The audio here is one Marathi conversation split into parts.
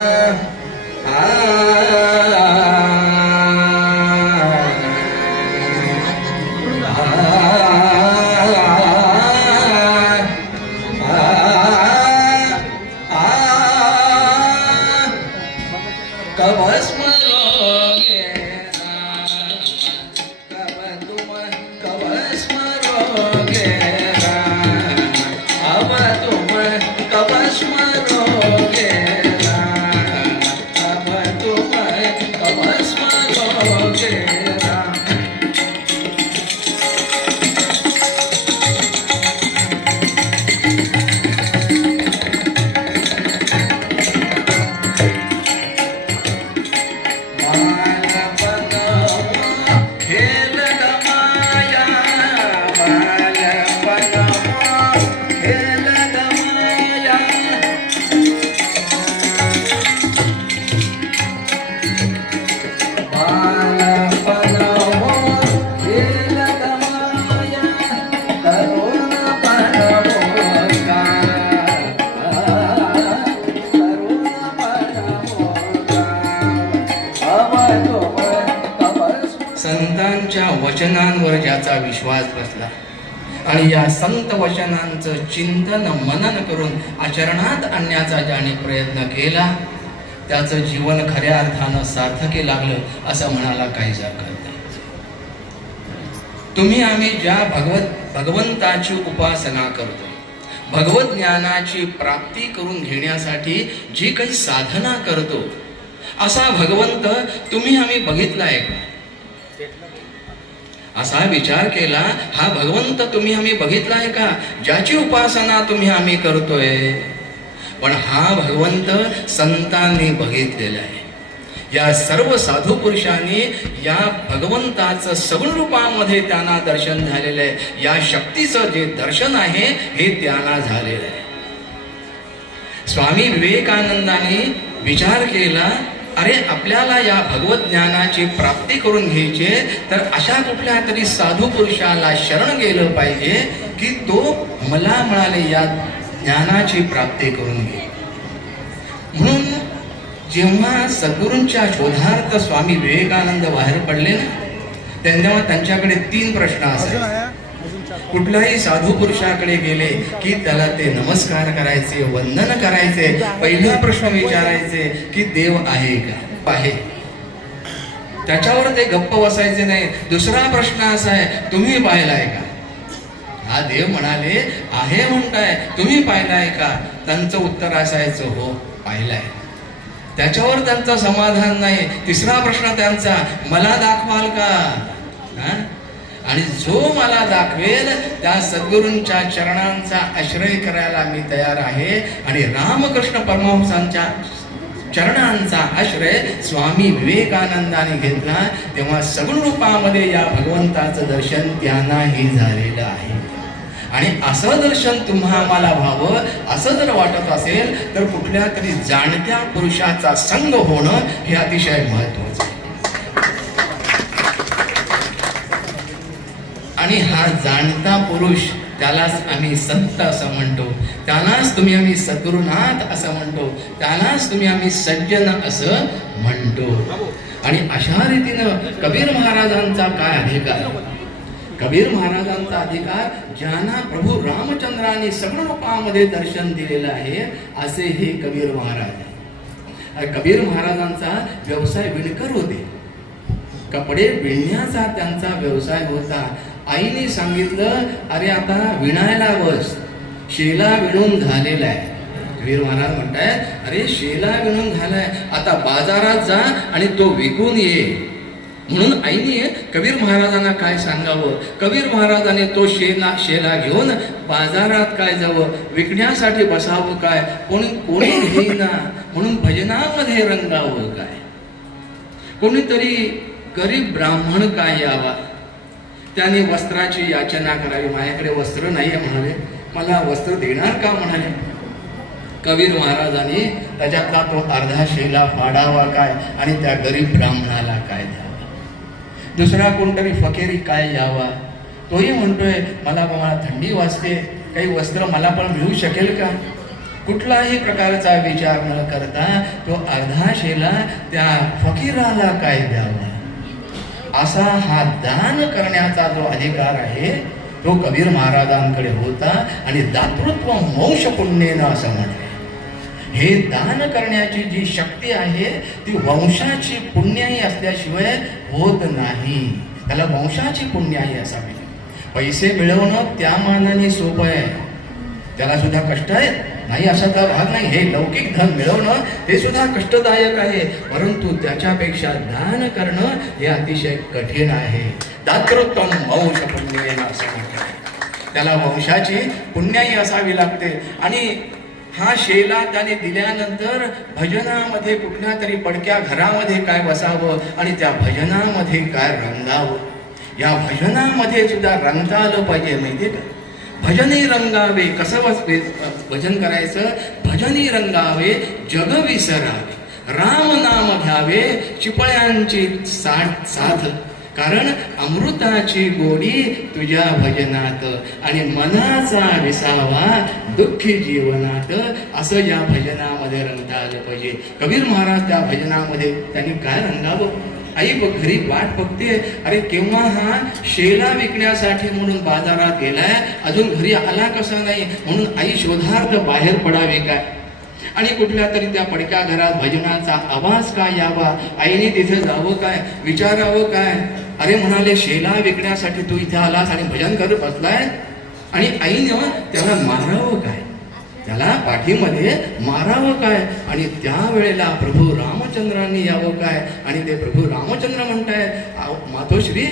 संतांच्या असा विश्वास बसला. आणि या संत वचनांचं चिंतन मनन करून आचरणात आणण्याचा ज्याने प्रयत्न केला त्याचं जीवन खऱ्या अर्थानं सार्थकी लागलं असं म्हणाला काही हरकत नाही. तुम्ही आम्ही ज्या भगवत भगवंताची उपासना करतो भगवत ज्ञानाची प्राप्ती करून घेण्यासाठी जी काही साधना करतो असा भगवंत तुम्ही आम्ही बघितला आहे का? असा विचार केला हा भगवंत तुम्ही आम्ही बघितला आहे का? ज्याची उपासना तुम्ही आम्ही करतोय. पण हा भगवंत संतांनी बघितलेला आहे. या सर्व साधू पुरुषांनी या भगवंताचं सगुण रूपामध्ये त्यांना दर्शन झालेलं आहे. या शक्तीचं जे दर्शन आहे हे त्यांना झालेलं आहे. स्वामी विवेकानंदाने विचार केला अरे आपल्याला या भगवत ज्ञानाची प्राप्ती करून घ्यायची तर अशा कुठल्या तरी साधू पुरुषाला शरण गेलं पाहिजे की तो मला म्हणाले या ज्ञानाची प्राप्ती करून घे. म्हणून जेव्हा सद्गुरूंच्या शोधार्थ स्वामी विवेकानंद बाहेर पडले ना तेव्हा त्यांच्याकडे तीन प्रश्न असायचे. कुठल्याही साधू पुरुषाकडे गेले की त्याला ते नमस्कार करायचे वंदन करायचे. पहिला प्रश्न विचारायचे की देव आहे का? आहे. त्याच्यावर ते गप्प बसायचे नाही. दुसरा प्रश्न असा आहे तुम्ही पाहिलाय का? हा देव म्हणाले आहे म्हणताय तुम्ही पाहिलाय का? त्यांचं उत्तर असायचं हो पाहिलाय. त्याच्यावर त्यांचं समाधान नाही. तिसरा प्रश्न त्यांचा मला दाखवाल का? हा? आणि जो मला दाखवेल त्या सद्गुरूंच्या चरणांचा आश्रय करायला मी तयार आहे. आणि रामकृष्ण परमहंसांच्या चरणांचा आश्रय स्वामी विवेकानंदाने घेतला. तेव्हा सगुण रूपामध्ये या भगवंताचं दर्शन त्यांनाही झालेलं आहे. आणि असं दर्शन तुम्हा मला व्हावं असं जर वाटत असेल तर कुठल्या तरी जाणत्या पुरुषाचा संग होणं हे अतिशय महत्त्व आहे आणि हा जाणता पुरुष त्यालाच आम्ही संत असं म्हणतो. त्यालाच तुम्ही आम्ही सद्गुरुनाथ असं म्हणतो. त्यालाच तुम्ही आम्ही सज्जन असं म्हणतो. आणि अशा रीतीनं कबीर महाराजांचा काय अधिकार? कबीर महाराजांचा अधिकार ज्यांना प्रभू रामचंद्राने सगळं रूपामध्ये दर्शन दिलेलं आहे असे हे कबीर महाराज कबीर महाराजांचा व्यवसाय विणकर होते. कपडे विणण्याचा त्यांचा व्यवसाय होता. आईने सांगितलं अरे आता विणायला बस. शेला विणून झालेला आहे. कबीर महाराज म्हणताय अरे शेला विणून झालाय. आता बाजारात जा आणि तो विकून ये. म्हणून आईने कबीर महाराजांना काय सांगावं? कबीर महाराजाने तो शेला शेला घेऊन बाजारात काय जावं? विकण्यासाठी बसावं काय? कोणी कोणी घेईना. म्हणून भजनामध्ये रंगावं काय? कोणीतरी गरीब ब्राह्मण काय यावा? त्याने वस्त्राची याचना करावी. माझ्याकडे वस्त्र नाही आहे म्हणाले. मला वस्त्र देणार का म्हणाले. कबीर महाराजांनी त्याच्यातला तो अर्धा शेला फाडावा काय आणि त्या गरीब ब्राह्मणाला काय द्यावा? दुसरा कोणतरी फकेरी काय यावा? तोही म्हणतोय मला मला थंडी वाजते. काही वस्त्र मला पण मिळू शकेल का? कुठलाही प्रकारचा विचार न करता तो अर्धा शेला त्या फकीराला काय द्यावा? असा हा दान करण्याचा जो अधिकार आहे तो कबीर महाराजांकडे होता आणि दातृत्व वंश पुण्येनं असं म्हटलं. हे दान करण्याची जी शक्ती आहे ती वंशाची पुण्याई असल्याशिवाय होत नाही. त्याला वंशाची पुण्याई असावी. पैसे मिळवणं त्या मानाने सोपं आहे. त्याला सुद्धा कष्ट आहेत. नाही असा तर भाग नाही. हे लौकिक धन मिळवणं ते सुद्धा कष्टदायक आहे. परंतु त्याच्यापेक्षा दान करणं हे अतिशय कठीण आहे. दातृत्व वंश पुण्य असं म्हणतात. त्याला वंशाची पुण्याही असावी लागते. आणि हा शेला त्याने दिल्यानंतर भजनामध्ये कुठल्या तरी पडक्या घरामध्ये काय बसावं आणि त्या भजनामध्ये काय रंगावं? या भजनामध्ये सुद्धा रंगता आलं पाहिजे माहिती का? भजनी रंगावे कसं बस भजन करायचं? भजनी रंगावे जग विसरावे. राम नाम घ्यावे चिपळ्यांची साथ साथ. कारण अमृताची गोडी तुझ्या भजनात आणि मनाचा विसावा दुःखी जीवनात. असं या भजनामध्ये रंगता आलं पाहिजे. कबीर महाराज त्या भजनामध्ये त्यांनी काय रंगावं? आई बघ घरी वाट बघते. अरे केव्हा हा शेला विकण्यासाठी म्हणून बाजारात गेलाय? अजून घरी आला कसा नाही? म्हणून आई शोधार्थ बाहेर पडावे काय? आणि कुठल्या तरी त्या पडक्या घरात भजनाचा आवाज काय यावा? आईने तिथे जावं काय? विचारावं काय? अरे म्हणाले शेला विकण्यासाठी तू इथे आलास आणि भजन करत बसलाय? आणि आईनं त्याला मारावं काय? त्याला पाठीमध्ये मारावं काय? आणि त्यावेळेला प्रभू राम रामचंद्रांनी यावं काय? आणि ते प्रभू रामचंद्र म्हणताय "आव, मातोश्री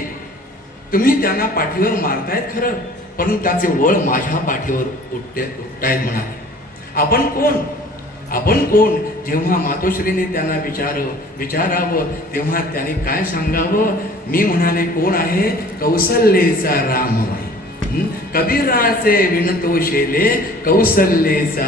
तुम्ही त्यांना पाठीवर मारतायत खरं पण त्याचे वळ माझ्या पाठीवर उठते उठतायत म्हणाले. आपण कोण? आपण कोण? जेव्हा मातोश्रीने त्यांना विचार विचारावं तेव्हा त्याने काय सांगावं? मी म्हणाले कोण आहे? कौसल्येचा राम आहे कबीराचे विणतो शेले कौसल्येचा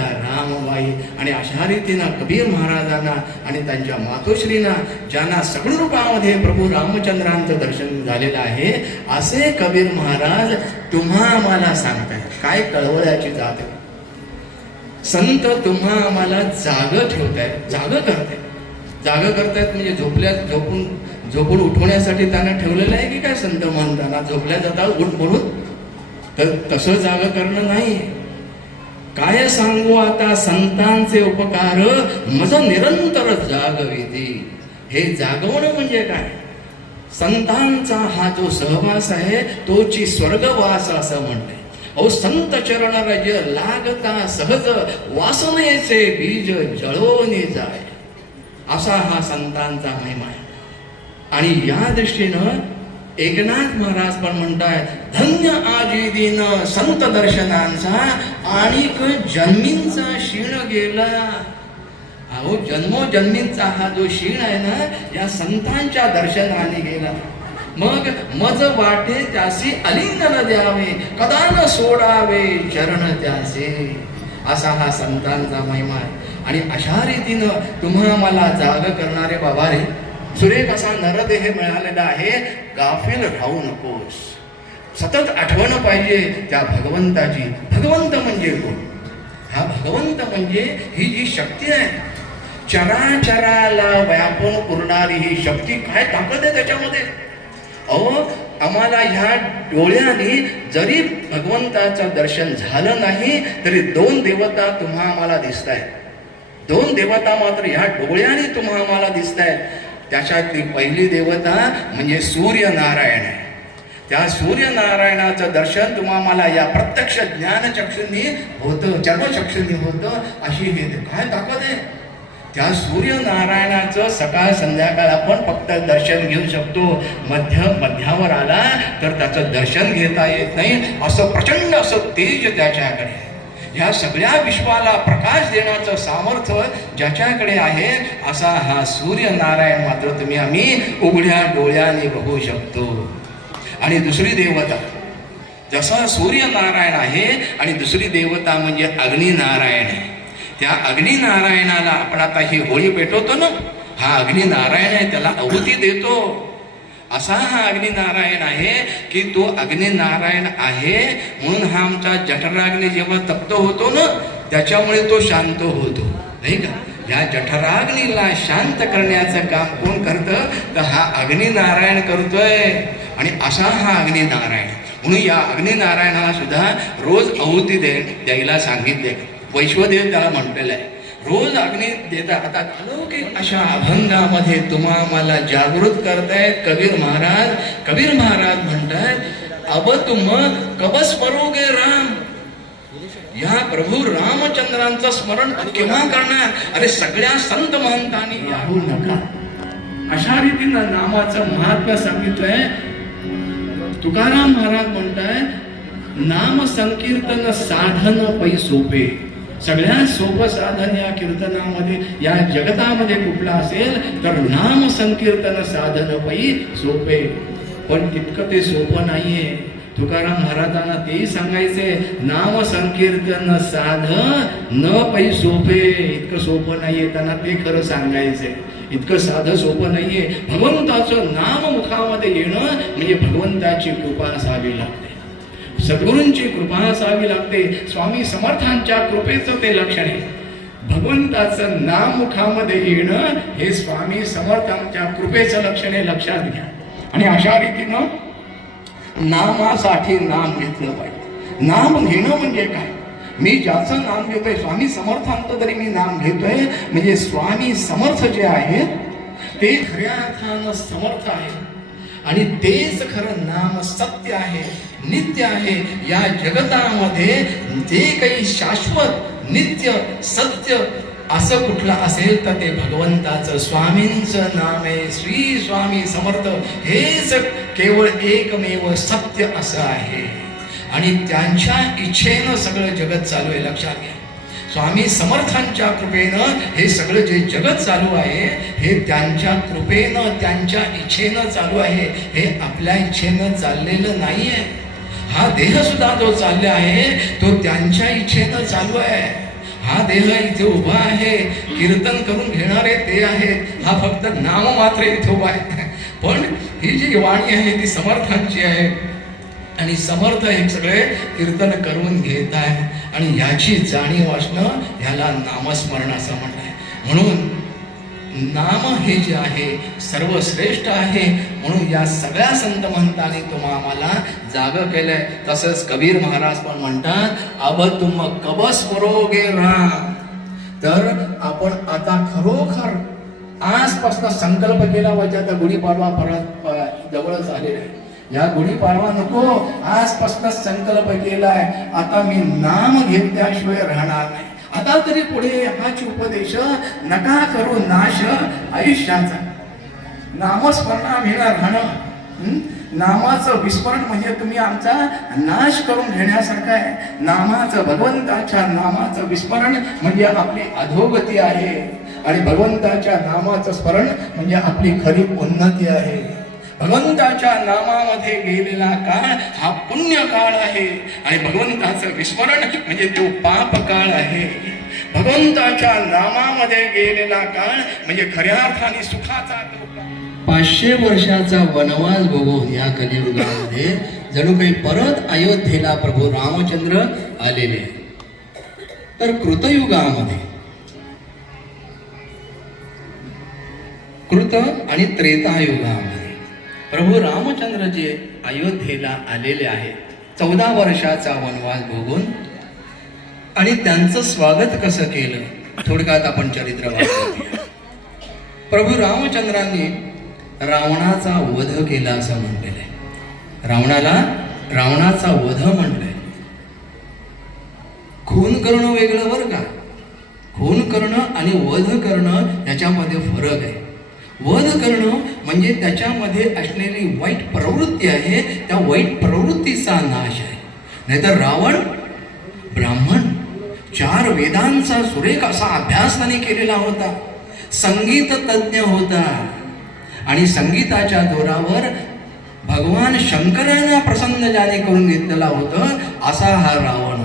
आहे. आणि अशा रीतीनं कबीर महाराजांना आणि त्यांच्या मातोश्रीना ज्यांना सगळ रूपामध्ये प्रभू रामचंद्रांचं दर्शन झालेलं आहे असे कबीर महाराज तुम्हा आम्हाला सांगताय काय कळवळ्याची जात आहे. संत तुम्हा आम्हाला जाग ठेवतायत जाग करतायत जाग करतायत म्हणजे झोपल्या झोपून झोपून उठवण्यासाठी त्यांना ठेवलेलं आहे की काय संत म्हणताना? झोपल्या जातात उठ म्हणून? तर तसं जाग करणं नाही काय सांगू आता संतांचे उपकार? मज निरंतर जागविधी हे जागवणं म्हणजे काय? संतांचा हा जो सहवास आहे तोची स्वर्गवास असं म्हणते. अहो संत चरण रज लागता सहज वासनेचे बीज जळवणे जाय. असा हा संतांचा महिमा आहे. आणि या दृष्टीनं एकनाथ महाराज पण म्हणताय धन्य आजी दिन संत दर्शनांचा आणिक जन्मींचा क्षीण गेला. अहो जन्मोजन्मींचा हा जो क्षीण आहे ना या संतांच्या दर्शनाने गेला. मग मज वाटे त्यासी अलिंगन द्यावे कदान सोडावे चरण त्यासे. असा हा संतांचा महिमा आहे. आणि अशा रीतीनं तुम्हा मला जाग करणारे बाबा रे सुरेख असा नरदेह मिळालेला आहे गाफील राहू नकोस. सतत आठवण पाहिजे त्या भगवंताची. भगवंत म्हणजे कोण? हा भगवंत म्हणजे ही जी शक्ती आहे. चराचराला व्यापून पुरणारी ही शक्ती काय ताकद आहे त्याच्यामध्ये? अहो आम्हाला ह्या डोळ्याने जरी भगवंताचं दर्शन झालं नाही तरी दोन देवता तुम्हा आम्हाला दिसत आहेत दोन देवता मात्र ह्या डोळ्याने तुम्हा आम्हाला दिसत आहेत त्याच्यातली पहिली देवता म्हणजे सूर्यनारायण आहे. त्या सूर्यनारायणाचं दर्शन तुम्हा मला या प्रत्यक्ष ज्ञानचक्षुंनी होतं चर्मचक्षुंनी होतं अशी हे काय ताकद आहे? त्या सूर्यनारायणाचं सकाळ संध्याकाळ आपण फक्त दर्शन घेऊ शकतो. मध्य मध्यावर आला तर त्याचं दर्शन घेता येत नाही. असं प्रचंड असं तेज त्याच्याकडे ह्या या सगळ्या विश्वाला प्रकाश देण्याचं सामर्थ्य ज्याच्याकडे आहे असा हा सूर्यनारायण मात्र तुम्ही आम्ही उघड्या डोळ्याने बघू शकतो. आणि दुसरी देवता. जसा सूर्यनारायण आहे आणि दुसरी देवता म्हणजे अग्निनारायण आहे. त्या अग्निनारायणाला आपण आता ही होळी पेटवतो ना हा अग्निनारायण आहे त्याला आहुती देतो. असा हा अग्निनारायण आहे की तो अग्निनारायण आहे म्हणून हा आमचा जठराग्नी जेव्हा तप्त होतो ना त्याच्यामुळे तो शांत होतो. नाही का? या जठराग्नीला शांत करण्याचं काम कोण करतं? तर हा अग्निनारायण करतोय. आणि असा हा अग्निनारायण. म्हणून या अग्निनारायणाला सुद्धा रोज आहुती दे द्यायला सांगितले. वैश्वदेव त्याला म्हटलेलं आहे. रोज अग्नी देता हातात अलौकिक अशा अभंगामध्ये तुम्हा मला जागृत करतायत. कबीर महाराज कबीर महाराज म्हणतायत अब तुम कब स्मरोगे राम. या प्रभू रामचंद्रांचं स्मरण केव्हा करणार? अरे सगळ्या संत महंतांनी राहू नका. अशा रीतीनं नामाचं महात्म्य सांगितलंय. तुकाराम महाराज म्हणताय नाम संकीर्तन साधन पै सोपे. सगळ्यात सोपं साधन या कीर्तनामध्ये या जगतामध्ये कुठलं असेल तर नाम संकीर्तन साधन पै सोपे. पण तितकं ते सोपं नाहीये. तुकाराम महाराजांना तेही सांगायचे नाम संकीर्तन साध न पै सोपे. इतकं सोपं नाहीये त्यांना ते खरं सांगायचंय. इतकं साधं सोपं नाहीये. भगवंताचं नाम मुखामध्ये येणं म्हणजे भगवंताची कृपा असावी लागते. सद्गुरूंची कृपा असावी लागते. स्वामी समर्थांच्या कृपेचं ते लक्षण आहे. भगवंताचं नाम मुखामध्ये येणं हे स्वामी समर्थांच्या कृपेचं लक्षण आहे लक्षात घ्या. आणि अशा रीतीनं नामासाठी नाम घेतलं पाहिजे. नाम घेणं म्हणजे काय? मी ज्याचं नाम घेतोय स्वामी समर्थांचं तरी मी नाम घेतोय. म्हणजे स्वामी समर्थ जे आहेत ते खऱ्या अर्थानं समर्थ आहे आणि तेच खरं नाम सत्य आहे नित्य आहे. या जगतामध्ये जे काही शाश्वत नित्य सत्य असं कुठलं असेल तर ते भगवंताचं स्वामींचं नाम आहे. श्री स्वामी समर्थ हेच केवळ एकमेव सत्य असं आहे. आणि त्यांच्या इच्छेनं सगळं जगत चालू आहे लक्षात घ्या. स्वामी समर्थांच्या कृपेनं हे सगळं जे जगत चालू आहे हे त्यांच्या कृपेनं त्यांच्या इच्छेनं चालू आहे हे आपल्या इच्छेनं चाललेलं नाही आहे हा देह सुद्धा जो चालला आहे तो त्यांच्या इच्छेनं चालू आहे. हा देह इथे उभा आहे कीर्तन करून घेणारे ते आहेत हा फक्त नाम मात्र इथे उभा आहे. पण ही जी वाणी आहे ती समर्थांची आहे. आणि समर्थ हे सगळे कीर्तन करून घेत आहे आणि ह्याची जाणीव असणं ह्याला नामस्मरण असं म्हणणं आहे. म्हणून नाम हे जे आहे सर्वश्रेष्ठ आहे म्हणून या सगळ्या संत महंतांनी तुम्हा आम्हाला जाग केलंय. तसंच कबीर महाराज पण म्हणतात अब तुम कबस बरोगे राम? तर आपण आता खरोखर आजपासून संकल्प केला पाहिजे. आता गुढीपाडवा परत जवळच आलेला आहे. या गुढीपाडवा नको. आजपासून संकल्प केलाय. आता मी नाम घेतल्याशिवाय राहणार नाही. आता तरी पुढे हाच उपदेश. नका करू नाश आयुष्याचा. नामस्मरणा घेणार राहणं. नामाचं विस्मरण म्हणजे तुम्ही आमचा नाश करून घेण्यासारखं आहे. नामाचं भगवंताच्या नामाचं विस्मरण म्हणजे आपली अधोगती आहे. आणि भगवंताच्या नामाचं स्मरण म्हणजे आपली खरी उन्नती आहे. भगवंताच्या नामामध्ये गेलेला काळ हा पुण्य काळ आहे. आणि भगवंताचं विस्मरण म्हणजे तो पाप काळ आहे. भगवंताच्या नामामध्ये गेलेला काळ म्हणजे खऱ्या अर्थाने सुखाचा तो पाचशे वर्षाचा वनवास बघून या कलियुगामध्ये जणू काही परत अयोध्येला प्रभू रामचंद्र आलेले. तर कृतयुगामध्ये. कृत आणि त्रेतायुगामध्ये प्रभू रामचंद्र जे अयोध्येला आलेले आहेत. चौदा वर्षाचा वनवास भोगून आणि त्यांचं स्वागत कसं केलं? थोडक्यात आपण चरित्र प्रभू रामचंद्रांनी रावणाचा वध केला असं म्हणलेलं आहे. रावणाला रावणाचा वध म्हणलंय खून करणं वेगळं बरं का? खून करणं आणि वध करणं याच्यामध्ये फरक आहे. वध करणं म्हणजे त्याच्यामध्ये असलेली वाईट प्रवृत्ती आहे त्या वाईट प्रवृत्तीचा नाश आहे. नाहीतर रावण ब्राह्मण चार वेदांचा सुरेख असा अभ्यास त्याने केलेला होता. संगीत तज्ज्ञ होता. आणि संगीताच्या जोरावर भगवान शंकरांना प्रसन्न ज्याने करून घेतलेला होतं असा हा रावण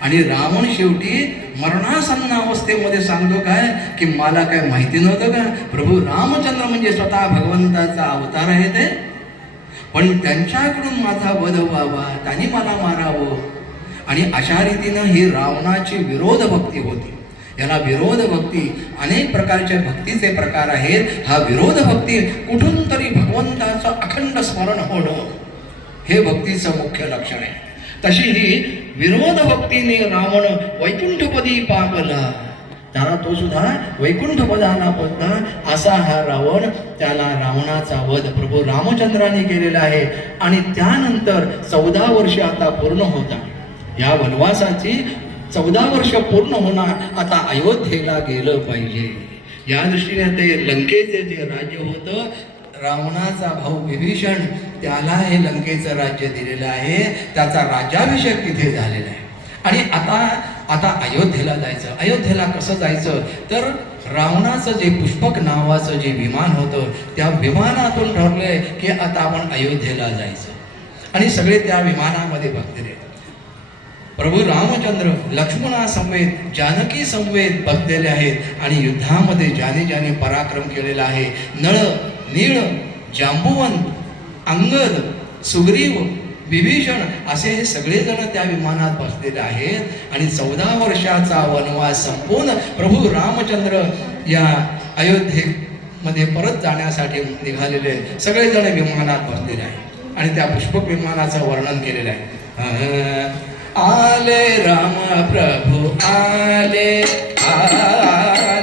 आणि रावण शेवटी मरणासन्न अवस्थेमध्ये सांगतो काय? की मला काय माहिती नव्हतं का? प्रभू रामचंद्र म्हणजे स्वतः भगवंताचा अवतार आहे ते. पण त्यांच्याकडून माझा वध व्हावा त्यांनी मला मारावं. आणि अशा रीतीनं ही रावणाची विरोध भक्ती होती. याला विरोध भक्ती अनेक प्रकारच्या भक्तीचे प्रकार आहेत. हा विरोध भक्ती कुठून तरी भगवंताचं अखंड स्मरण होणं. हे भक्तीचं मुख्य लक्षण आहे. तशी ही विरोध भक्तीने रावण वैकुंठपदी पावला त्याला तो सुद्धा वैकुंठ पदाला. पोचला असा हा रावण त्याला रावणाचा वध प्रभू रामचंद्राने केलेला आहे. आणि त्यानंतर चौदा वर्ष आता पूर्ण होता. या वनवासाची चौदा वर्ष पूर्ण होणार आता अयोध्येला गेलं पाहिजे. या दृष्टीने ते लंकेचे जे राज्य होतं रावणाचा भाऊ विभीषण त्याला हे लंकेचं राज्य दिलेलं आहे. त्याचा राज्याभिषेक तिथे झालेला आहे. आणि आता आता अयोध्येला जायचं. अयोध्येला कसं जायचं? तर रावणाचं जे पुष्पक नावाचं जे विमान होतं त्या विमानातून ठरलंय की आता आपण अयोध्येला जायचं. आणि सगळे त्या विमानामध्ये बसलेले प्रभू रामचंद्र लक्ष्मणा संवेद जानकी संवेद बघलेले आहेत. आणि युद्धामध्ये ज्याने ज्याने पराक्रम केलेला आहे नळ नीळ जांबुवंत अंगद सुग्रीव विभीषण असे हे सगळेजण त्या विमानात बसलेले आहेत. आणि चौदा वर्षाचा वनवास संपून प्रभू रामचंद्र या अयोध्येमध्ये परत जाण्यासाठी निघालेले सगळेजण विमानात बसलेले आहेत. आणि त्या पुष्पक विमानाचं वर्णन केलेलं आहे. आले राम प्रभू आले आ